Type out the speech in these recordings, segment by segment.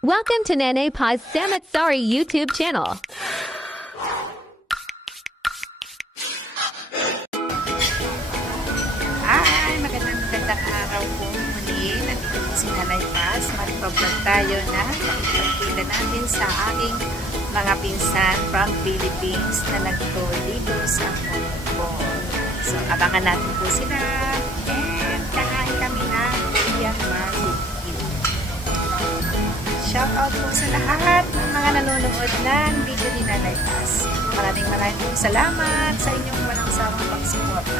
Welcome to Nene Pa's Samatsari YouTube channel. Hi! Magandang araw po muli. Nandito po si Nanay Paz. Magpa-vlog tayo na pakipagkita natin sa aking mga pinsan from Philippines na nagtolido sa Hong Kong. So, abangan natin po sila. And kakain kami ng Myanmar. Shout out po sa lahat ng mga nanonood ng video ni Nanay Paz. Maraming salamat sa inyong walang sawang pagsuporta.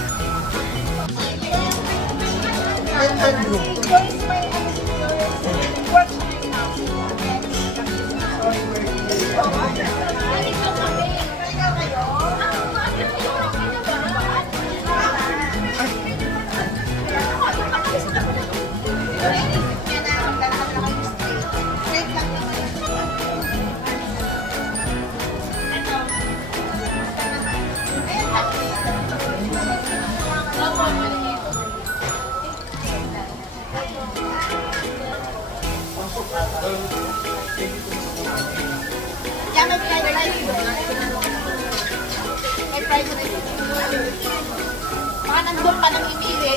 Baka nandun pa nang imili.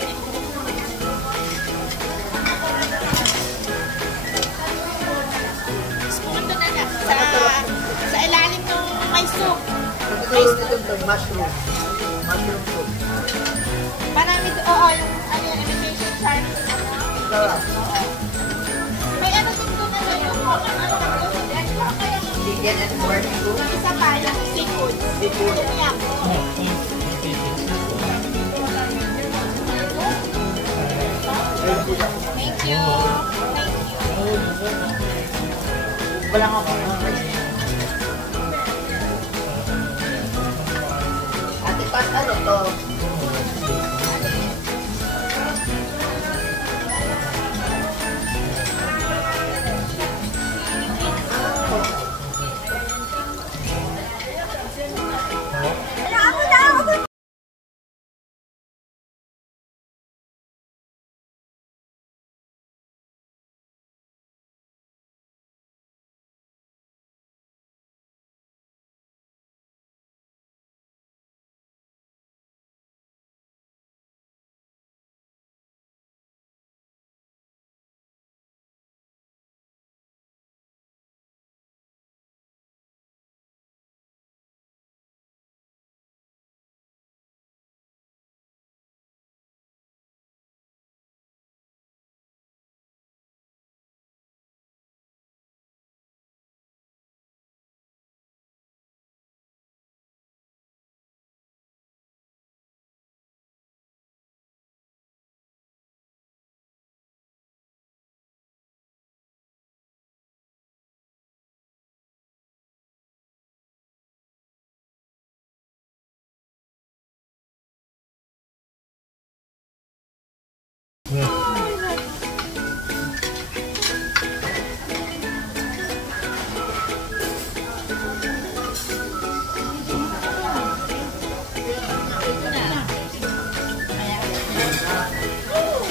Pumunta na niya sa ilalim ng may soup. Mushroom soup. Marami oo, yung imitation Chinese. May ano din doon na yung Chicken and pork soup. isa pa, yung seafood. Seafood. Yeah. Thank you. Wala nga po. Ate Pat, ano to?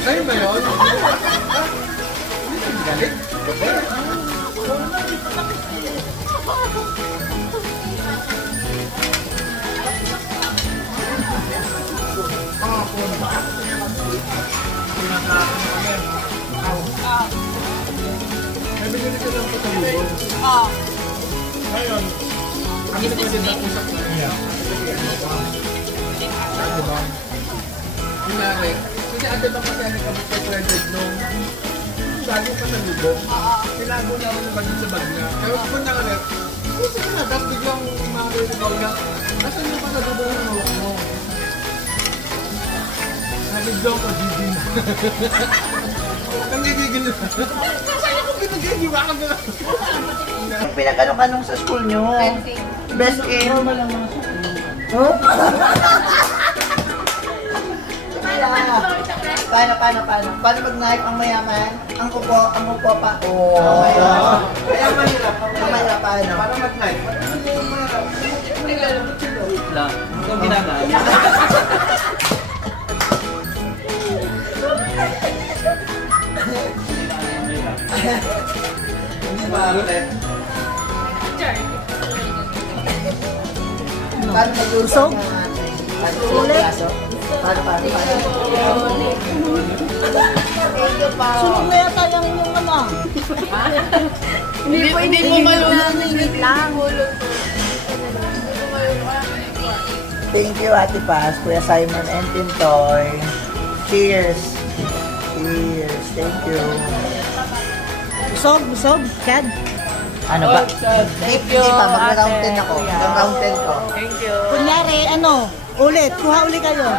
Ayun ba yun? Galit? May binili ka lang patalubong. Ngayon, kami na pwede na usap na niya. Diba? Kunwari, kasi ate ba kasi ano kami pa-credit nung bago pa sa lubong. Tinago na ako ng bagay sa bag na. Kaya kung niya ulit, sige na, tapos biglang makakaligaw na, nasan yung pa sa lubong ng hawak mo? Nagiglaw ko, gigil na. Nang gigigil na. Saan ako pinag-iiwa ka na? Pinag-ano-kanong sa school nyo? Best in? Huh? Paano? Paano mag-knife ang mayaman? Ang upo pa. Mayaman nila. Paano? Paano mag-knife? Wait lang. Ito ginagawa. Paano mag-usok? Ulit? Paano? Sunod mo yata yung ano. Hindi mo malunod. Thank you, Ate Paz, Kuya Simon and Tintoy. Cheers! Cheers! Thank you. Busog, Chad. Ano ba? Thank you, mag-round 10 ako. Mag-round 10 ko. Kunyari, ulit. Kuha uli kayo.